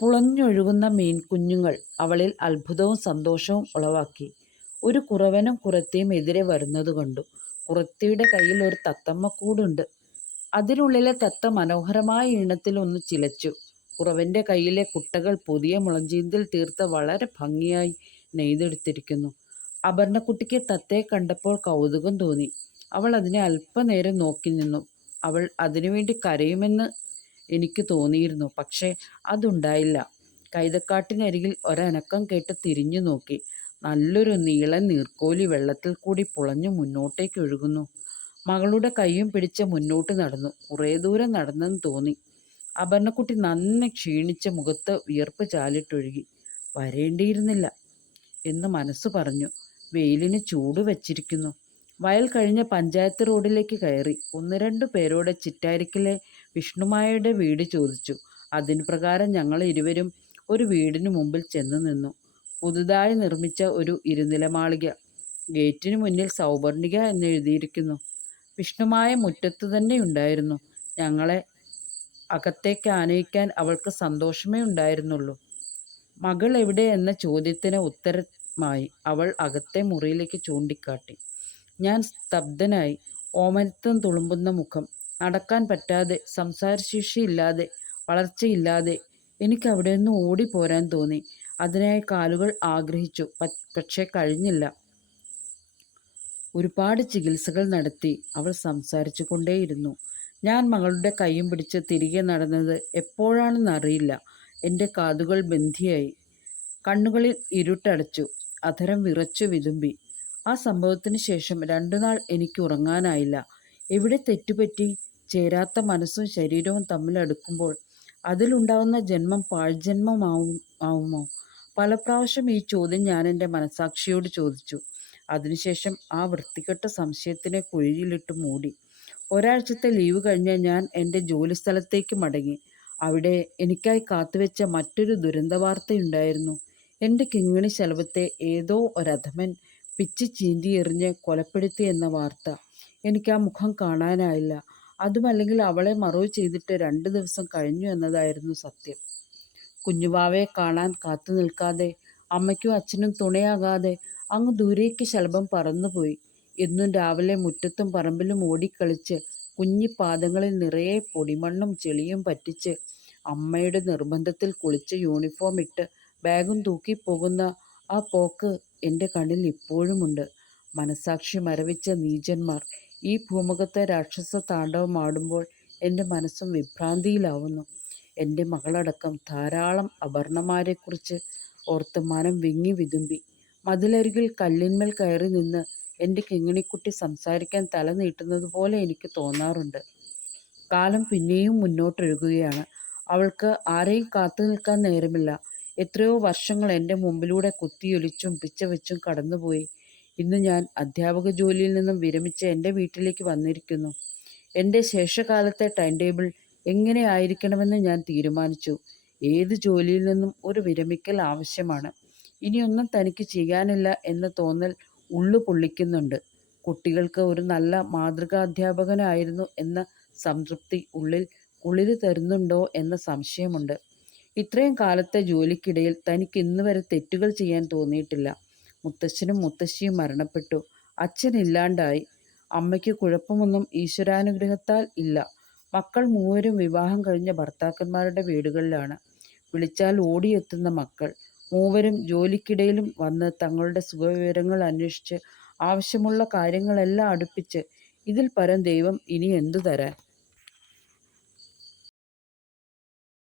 പുളഞ്ഞൊഴുകുന്ന മീൻകുഞ്ഞുങ്ങൾ അവളിൽ അത്ഭുതവും സന്തോഷവും ഉളവാക്കി. ഒരു കുറവനും കുറത്തിയും എതിരെ വരുന്നത് കണ്ടു. കുറത്തിയുടെ കയ്യിൽ ഒരു തത്തമ്മ കൂടുണ്ട് അതിനുള്ളിലെ തത്ത മനോഹരമായ ഈണത്തിൽ ഒന്ന് ചിലച്ചു. കുറവന്റെ കയ്യിലെ കുട്ടകൾ പുതിയ മുളഞ്ചീന്തിൽ തീർത്ത് വളരെ ഭംഗിയായി നെയ്തെടുത്തിരിക്കുന്നു. അപർണക്കുട്ടിക്ക് തത്തയെ കണ്ടപ്പോൾ കൗതുകം തോന്നി. അവൾ അതിനെ അല്പനേരം നോക്കി നിന്നു. അവൾ അതിനുവേണ്ടി കരയുമെന്ന് എനിക്ക് തോന്നിയിരുന്നു. പക്ഷേ അതുണ്ടായില്ല. കൈതക്കാട്ടിനരികിൽ ഒരനക്കം കേട്ട് തിരിഞ്ഞു നോക്കി. നല്ലൊരു നീളൻ നീർക്കോലി വെള്ളത്തിൽ കൂടി പുളഞ്ഞു മുന്നോട്ടേക്ക് ഒഴുകുന്നു മകളുടെ കൈയും പിടിച്ച് മുന്നോട്ട് നടന്നു. കുറേ ദൂരം നടന്നെന്ന് തോന്നി. അപർണക്കുട്ടി നന്നെ ക്ഷീണിച്ച മുഖത്ത് വിയർപ്പ് ചാലിട്ടൊഴുകി. വരേണ്ടിയിരുന്നില്ല എന്ന് മനസ്സ് പറഞ്ഞു. വെയിലിന് ചൂട് വച്ചിരിക്കുന്നു. വയൽ കഴിഞ്ഞ് പഞ്ചായത്ത് റോഡിലേക്ക് കയറി. ഒന്ന് രണ്ട് പേരോടെ ചിറ്റാരിക്കിലെ വിഷ്ണുമായയുടെ വീട് ചോദിച്ചു. അതിനു പ്രകാരം ഞങ്ങൾ ഇരുവരും ഒരു വീടിന് മുമ്പിൽ ചെന്ന് നിന്നു. പുതുതായി നിർമ്മിച്ച ഒരു ഇരുനില മാളിക ഗേറ്റിന് മുന്നിൽ സൗപർണിക എന്നെഴുതിയിരിക്കുന്നു. വിഷ്ണുമായ മുറ്റത്തു തന്നെയുണ്ടായിരുന്നു. ഞങ്ങളെ അകത്തേക്ക് ആനയിക്കാൻ അവൾക്ക് സന്തോഷമേ ഉണ്ടായിരുന്നുള്ളൂ. മകൾ എവിടെ എന്ന ചോദ്യത്തിന് ഉത്തരമായി അവൾ അകത്തെ മുറിയിലേക്ക് ചൂണ്ടിക്കാട്ടി. ഞാൻ സ്തബ്ധനായി. ഓമനത്വം തുളുമ്പുന്ന മുഖം. നടക്കാൻ പറ്റാതെ, സംസാരശേഷിയില്ലാതെ, വളർച്ചയില്ലാതെ എനിക്ക് അവിടെനിന്ന് ഓടിപ്പോരാൻ തോന്നി. അതിനായി കാലുകൾ ആഗ്രഹിച്ചു. പക്ഷേ കഴിഞ്ഞില്ല. ഒരുപാട് ചികിത്സകൾ നടത്തി. അവൾ സംസാരിച്ചു കൊണ്ടേയിരുന്നു ഞാൻ മകളുടെ കൈയും പിടിച്ച് തിരികെ നടന്നത് എപ്പോഴാണെന്നറിയില്ല. എന്റെ കാതുകൾ ബന്ധിയായി. കണ്ണുകളിൽ ഇരുട്ടടച്ചു. അധരം വിറച്ചു വിതുമ്പി. ആ സംഭവത്തിന് ശേഷം രണ്ടുനാൾ എനിക്ക് ഉറങ്ങാനായില്ല. എവിടെ തെറ്റുപറ്റി? ചേരാത്ത മനസ്സും ശരീരവും തമ്മിലടുക്കുമ്പോൾ അതിലുണ്ടാകുന്ന ജന്മം പാഴ്ജന്മമാവും ആവുമോ പല പ്രാവശ്യം ഈ ചോദ്യം ഞാൻ എന്റെ മനസാക്ഷിയോട് ചോദിച്ചു. അതിനുശേഷം ആ വൃത്തികെട്ട സംശയത്തിനെ കുഴിയിലിട്ട് മൂടി. ഒരാഴ്ചത്തെ ലീവ് കഴിഞ്ഞ് ഞാൻ എന്റെ ജോലിസ്ഥലത്തേക്ക് മടങ്ങി. അവിടെ എനിക്കായി കാത്തുവെച്ച മറ്റൊരു ദുരന്ത വാർത്തയുണ്ടായിരുന്നു എന്റെ കിങ്ങിണിശലഭത്തെ ഏതോ ഒരധമൻ പിച്ച് ചീന്തി എറിഞ്ഞ് കൊലപ്പെടുത്തി എന്ന വാർത്ത. എനിക്ക് ആ മുഖം കാണാനായില്ല. അതുമല്ലെങ്കിൽ അവളെ മറവ് ചെയ്തിട്ട് രണ്ട് ദിവസം കഴിഞ്ഞു എന്നതായിരുന്നു സത്യം. കുഞ്ഞുവാവയെ കാണാൻ കാത്തു നിൽക്കാതെ അമ്മയ്ക്കും അച്ഛനും തുണയാകാതെ അങ്ങ് ദൂരേക്ക് ശലഭം പറന്നുപോയി. എന്നും രാവിലെ മുറ്റത്തും പറമ്പിലും ഓടിക്കളിച്ച് കുഞ്ഞിപ്പാദങ്ങളിൽ നിറയെ പൊടിമണ്ണും ചെളിയും പറ്റിച്ച് അമ്മയുടെ നിർബന്ധത്തിൽ കുളിച്ച് യൂണിഫോം ഇട്ട് ബാഗും തൂക്കി പോകുന്ന ആ പോക്ക് എന്റെ കണ്ണിൽ ഇപ്പോഴുമുണ്ട്. മനസാക്ഷി മരവിച്ച നീചന്മാർ ഈ ഭൂമുഖത്തെ രാക്ഷസ താണ്ഡവമാടുമ്പോൾ എന്റെ മനസ്സും വിഭ്രാന്തിയിലാവുന്നു. എന്റെ മകളടക്കം ധാരാളം അപർണമാരെക്കുറിച്ച് ഓർത്ത് മനം വിങ്ങി വിതുമ്പി. മതിലരികിൽ കല്ലിന്മേൽ കയറി നിന്ന് എന്റെ കിങ്ങിണിക്കുട്ടി സംസാരിക്കാൻ തല നീട്ടുന്നത് പോലെ എനിക്ക് തോന്നാറുണ്ട്. കാലം പിന്നെയും മുന്നോട്ടൊഴുകുകയാണ്. അവൾക്ക് ആരെയും കാത്തു നിൽക്കാൻ നേരമില്ല. എത്രയോ വർഷങ്ങൾ എന്റെ മുമ്പിലൂടെ കുത്തിയൊലിച്ചും പിച്ചവെച്ചും കടന്നുപോയി. ഇന്ന് ഞാൻ അധ്യാപക ജോലിയിൽ നിന്നും വിരമിച്ച് എന്റെ വീട്ടിലേക്ക് വന്നിരിക്കുന്നു. എന്റെ ശേഷകാലത്തെ ടൈം ടൈംടേബിൾ എങ്ങനെയായിരിക്കണമെന്ന് ഞാൻ തീരുമാനിച്ചു. ഏത് ജോലിയിൽ നിന്നും ഒരു വിരമിക്കൽ ആവശ്യമാണ്. ഇനിയൊന്നും തനിക്ക് ചെയ്യാനില്ല എന്ന് തോന്നൽ ഉള്ളു പൊള്ളിക്കുന്നുണ്ട്. കുട്ടികൾക്ക് ഒരു നല്ല മാതൃകാ അധ്യാപകനായിരുന്നു എന്ന സംതൃപ്തി ഉള്ളിൽ കുളിര് തരുന്നുണ്ടോ എന്ന സംശയമുണ്ട്. ഇത്രയും കാലത്തെ ജോലിക്കിടയിൽ തനിക്ക് ഇന്നുവരെ തെറ്റുകൾ ചെയ്യാൻ തോന്നിയിട്ടില്ല. മുത്തച്ഛനും മുത്തശ്ശിയും മരണപ്പെട്ടു. അച്ഛൻ ഇല്ലാണ്ടായി. അമ്മയ്ക്ക് കുഴപ്പമൊന്നും ഈശ്വരാനുഗ്രഹത്താൽ ഇല്ല. മക്കൾ മൂവരും വിവാഹം കഴിഞ്ഞ ഭർത്താക്കന്മാരുടെ വീടുകളിലാണ്. വിളിച്ചാൽ ഓടിയെത്തുന്ന മക്കൾ. മൂവരും ജോലിക്കിടയിലും വന്ന് തങ്ങളുടെ സുഖവിവരങ്ങൾ അന്വേഷിച്ച് ആവശ്യമുള്ള കാര്യങ്ങളെല്ലാം അടുപ്പിച്ച് ഇതിൽ പരം ദൈവം ഇനി എന്തു തരാൻ?